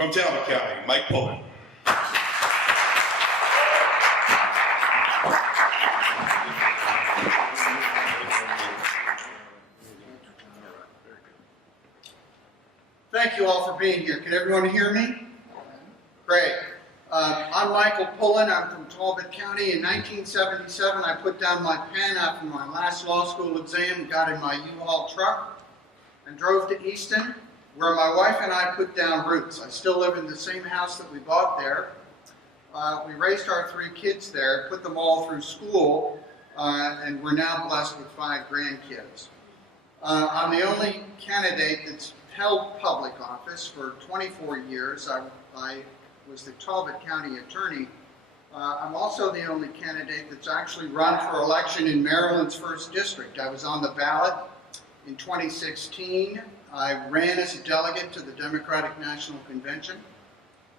From Talbot County, Mike Pullen. Thank you all for being here. Can everyone hear me? Great. I'm Michael Pullen. I'm from Talbot County. In 1977, I put down my pen after my last law school exam, got in my U-Haul truck, and drove to Easton, where my wife and I put down roots. I still live in the same house that we bought there. We raised our 3 kids there, put them all through school, and we're now blessed with 5 grandkids. I'm the only candidate that's held public office. For 24 years. I was the Talbot County attorney. I'm also the only candidate that's actually run for election in Maryland's 1st district. I was on the ballot in 2016. I ran as a delegate to the Democratic National Convention,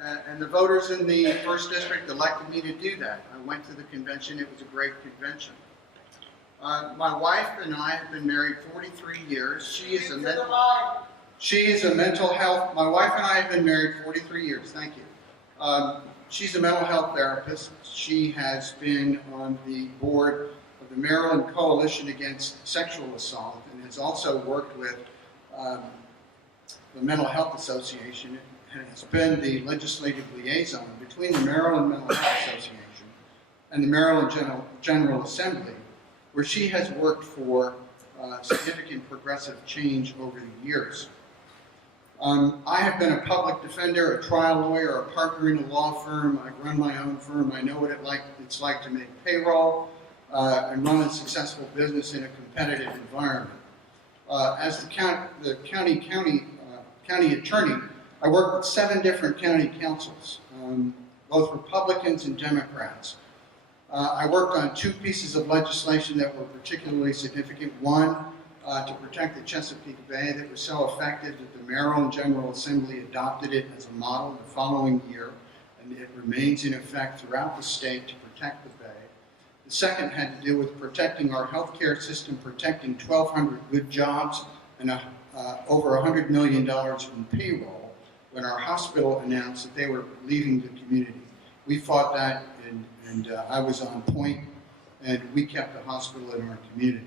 and the voters in the 1st district elected me to do that. I went to the convention. It was a great convention. My wife and I have been married 43 years. She is a mental health. My wife and I have been married 43 years. Thank you. She's a mental health therapist. She has been on the board of the Maryland Coalition Against Sexual Assault and has also worked with the Mental Health Association and has been the legislative liaison between the Maryland Mental Health Association and the Maryland General Assembly, where she has worked for significant progressive change over the years. I have been a public defender, a trial lawyer, a partner in a law firm. I run my own firm. I know what it's like to make payroll and run a successful business in a competitive environment. As the county attorney, I work with 7 different county councils, both Republicans and Democrats. I worked on 2 pieces of legislation that were particularly significant. One, to protect the Chesapeake Bay, that was so effective that the Maryland General Assembly adopted it as a model the following year, and it remains in effect throughout the state to protect the Bay. The second had to do with protecting our healthcare system, protecting 1,200 good jobs and over $100 million in payroll when our hospital announced that they were leaving the community. We fought that, and I was on point, and we kept the hospital in our community.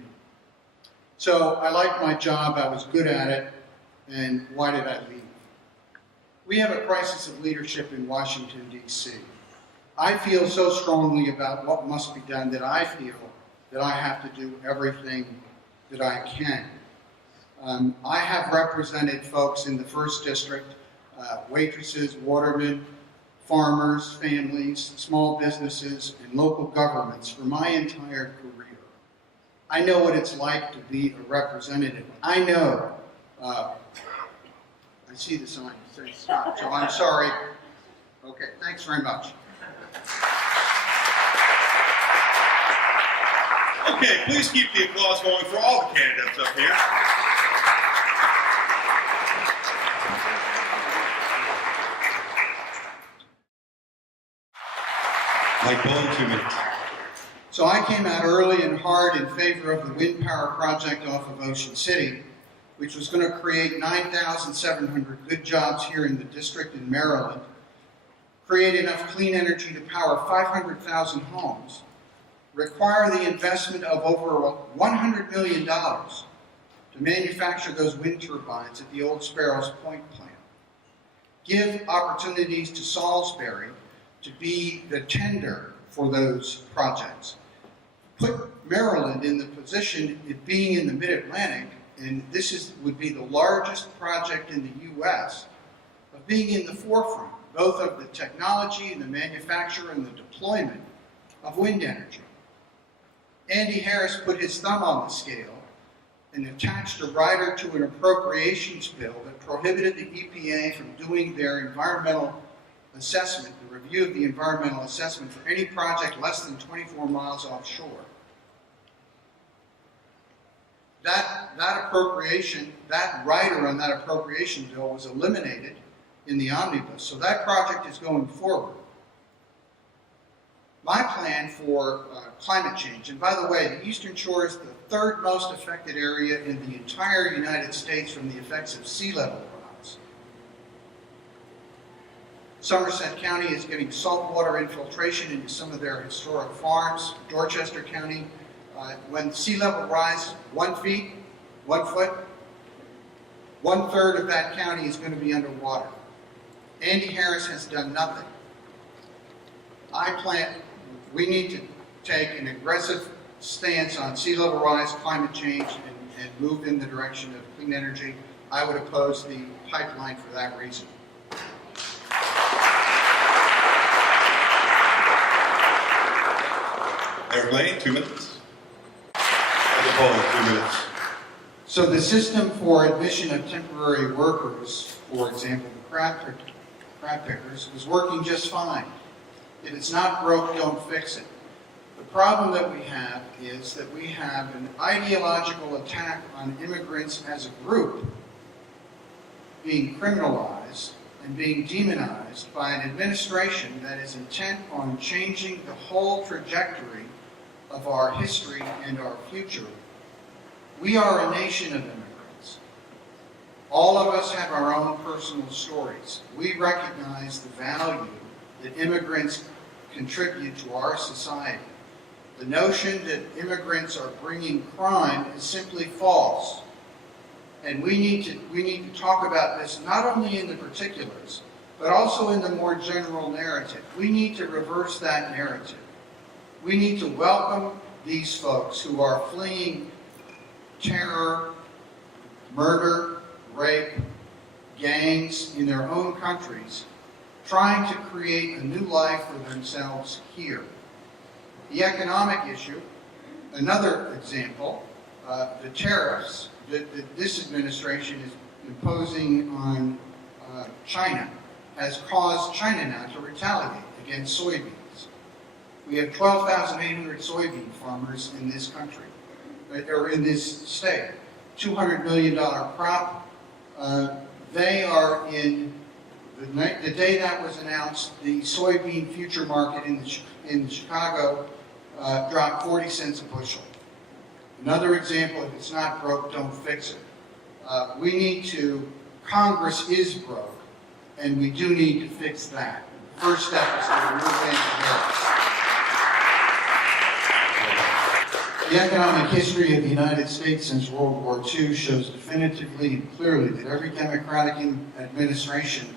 So I liked my job, I was good at it, and why did I leave? We have a crisis of leadership in Washington, D.C. I feel so strongly about what must be done that I feel that I have to do everything that I can. I have represented folks in the 1st district, waitresses, watermen, farmers, families, small businesses, and local governments for my entire career. I know what it's like to be a representative. I know, I see the sign that says stop, so I'm sorry. Okay, thanks very much. Okay, please keep the applause going for all the candidates up here. Mike Pullen, 2 minutes. So I came out early and hard in favor of the wind power project off of Ocean City, which was going to create 9,700 good jobs here in the district in Maryland, create enough clean energy to power 500,000 homes, require the investment of over $100 million to manufacture those wind turbines at the old Sparrows Point plant, give opportunities to Salisbury to be the tender for those projects, put Maryland in the position of being in the Mid-Atlantic, and this would be the largest project in the U.S., of being in the forefront, both of the technology and the manufacture and the deployment of wind energy. Andy Harris put his thumb on the scale and attached a rider to an appropriations bill that prohibited the EPA from doing their environmental assessment, the review of the environmental assessment for any project less than 24 miles offshore. That appropriation, that rider on that appropriation bill was eliminated in the omnibus, so that project is going forward. My plan for climate change, and by the way, the Eastern Shore is the 3rd most affected area in the entire United States from the effects of sea level rise. Somerset County is getting saltwater infiltration into some of their historic farms. Dorchester County, when sea level rise 1 foot, 1/3 of that county is going to be underwater. Andy Harris has done nothing. We need to take an aggressive stance on sea level rise, climate change, and move in the direction of clean energy. I would oppose the pipeline for that reason. Mayor Lane, 2 minutes. Opposed, 2 minutes. So the system for admission of temporary workers, for example, the crab pickers, was working just fine. If it's not broke, don't fix it. The problem that we have is that we have an ideological attack on immigrants as a group being criminalized and being demonized by an administration that is intent on changing the whole trajectory of our history and our future. We are a nation of immigrants. All of us have our own personal stories. We recognize the value that immigrants contribute to our society. The notion that immigrants are bringing crime is simply false. And we need to talk about this not only in the particulars, but also in the more general narrative. We need to reverse that narrative. We need to welcome these folks who are fleeing terror, murder, rape, gangs in their own countries, trying to create a new life for themselves here. The economic issue, another example, the tariffs that this administration is imposing on China has caused China now to retaliate against soybeans. We have 12,800 soybean farmers in this country, or in this state. $200 million crop. They are in, the day that was announced, the soybean future market in Chicago dropped 40 cents a bushel. Another example, if it's not broke, don't fix it. Congress is broke, and we do need to fix that. The first step is to remove anti-tariffs. The economic history of the United States since World War II shows definitively and clearly that every Democratic administration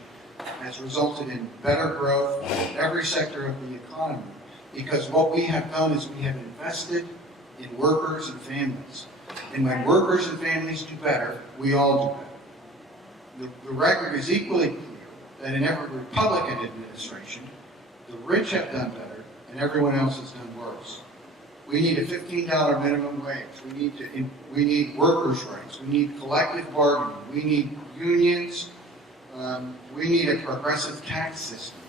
has resulted in better growth in every sector of the economy, because what we have done is we have invested in workers and families. And when workers and families do better, we all do better. The record is equally clear that in every Republican administration, the rich have done better and everyone else has done worse. We need a $15 minimum wage. We need workers' rights. We need collective bargaining. We need unions. We need a progressive tax system.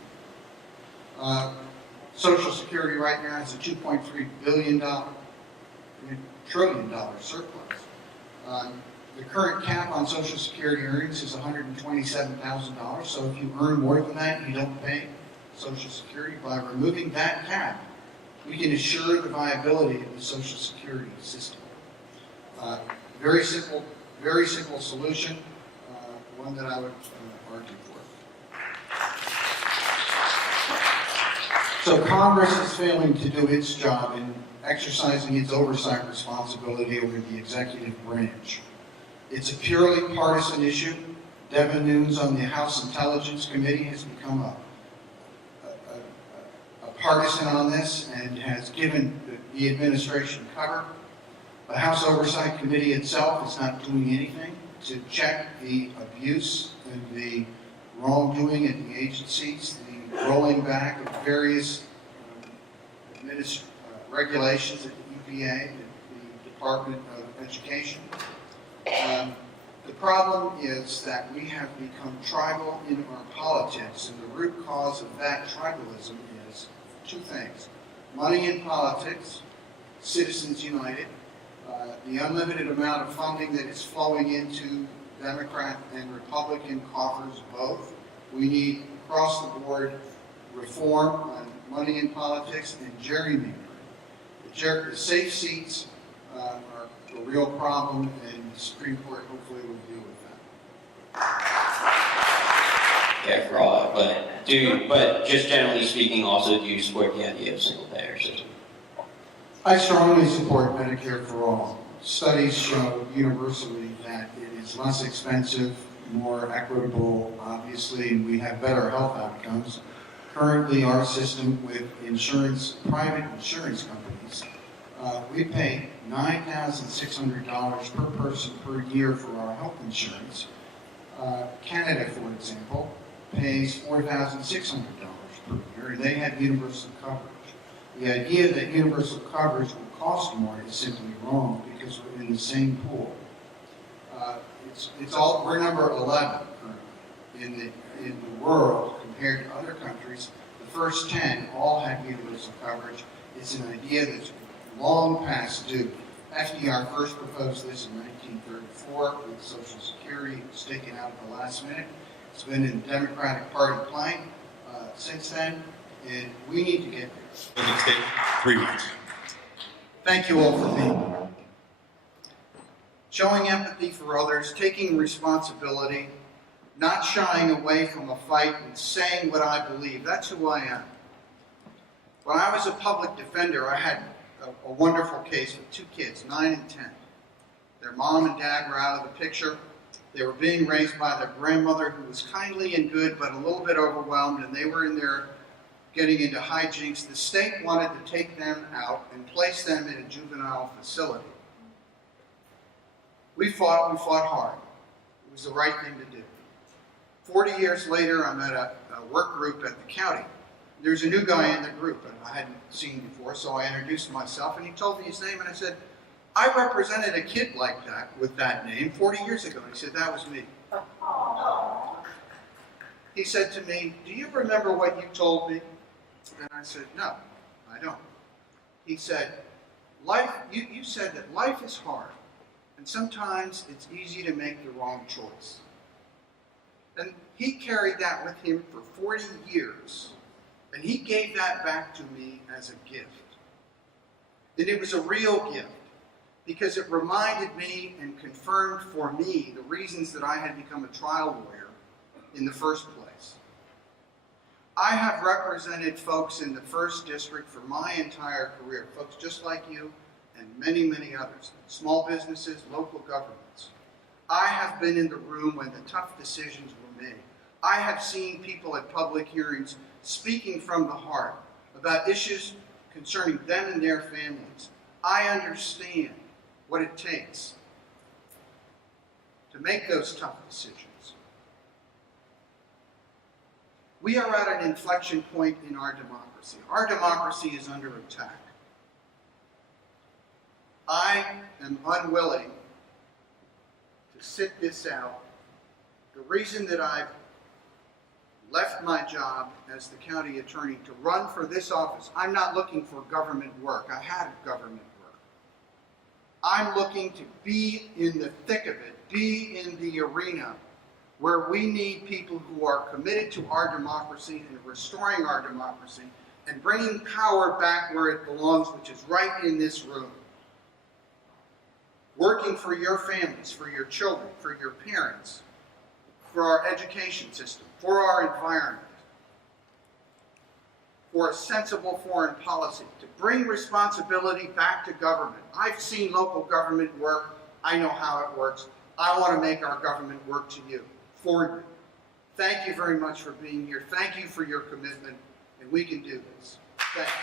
Social Security right now has a $2.3 trillion surplus. The current cap on Social Security earnings is $127,000. So if you earn more than that, you don't pay Social Security. By removing that cap, we can assure the viability of the Social Security system. Very simple solution, one that I would argue for. So Congress is failing to do its job in exercising its oversight responsibility over the executive branch. It's a purely partisan issue. Devin Nunes on the House Intelligence Committee has become a partisan on this and has given the administration cover. The House Oversight Committee itself is not doing anything to check the abuse and the wrongdoing at the agencies, the rolling back of various regulations at the EPA, the Department of Education. The problem is that we have become tribal in our politics, and the root cause of that tribalism is two things: money in politics, Citizens United, the unlimited amount of funding that is flowing into Democrat and Republican coffers both. We need across-the-board reform on money in politics and gerrymandering. The safe seats are a real problem, and the Supreme Court hopefully will deal with that. Medicare for all, but just generally speaking, also do you support the idea of single payer system? I strongly support Medicare for all. Studies show universally that it is less expensive, more equitable, obviously, and we have better health outcomes. Currently, our system with private insurance companies, we pay $9,600 per person per year for our health insurance. Canada, for example, pays $4,600 per year, and they have universal coverage. The idea that universal coverage will cost more is simply wrong because we're in the same pool. We're number 11 currently in the world compared to other countries. The first 10 all have universal coverage. It's an idea that's long past due. FDR first proposed this in 1934 with Social Security. It was taken out at the last minute. It's been in the Democratic Party plank since then, and we need to get there. 3 minutes. Thank you all for being here. Showing empathy for others, taking responsibility, not shying away from a fight and saying what I believe. That's who I am. When I was a public defender, I had a wonderful case with 2 kids, 9 and 10. Their mom and dad were out of the picture. They were being raised by their grandmother, who was kindly and good, but a little bit overwhelmed, and they were in there getting into hijinks. The state wanted to take them out and place them in a juvenile facility. We fought hard. It was the right thing to do. 40 years later, I'm at a work group at the county. There's a new guy in the group that I hadn't seen before, so I introduced myself, and he told me his name, and I said, I represented a kid like that, with that name, 40 years ago. And he said, that was me. He said to me, do you remember what you told me? And I said, no, I don't. He said, you said that life is hard, and sometimes it's easy to make the wrong choice. And he carried that with him for 40 years. And he gave that back to me as a gift. And it was a real gift because it reminded me and confirmed for me the reasons that I had become a trial lawyer in the first place. I have represented folks in the 1st District for my entire career, folks just like you and many, many others, small businesses, local governments. I have been in the room when the tough decisions were made. I have seen people at public hearings speaking from the heart about issues concerning them and their families. I understand what it takes to make those tough decisions. We are at an inflection point in our democracy. Our democracy is under attack. I am unwilling to sit this out. The reason that I've left my job as the county attorney to run for this office, I'm not looking for government work. I had government work. I'm looking to be in the thick of it, be in the arena where we need people who are committed to our democracy and restoring our democracy and bringing power back where it belongs, which is right in this room. Working for your families, for your children, for your parents, for our education system, for our environment, for a sensible foreign policy, to bring responsibility back to government. I've seen local government work. I know how it works. I want to make our government work for you. Thank you very much for being here. Thank you for your commitment, and we can do this. Thank you.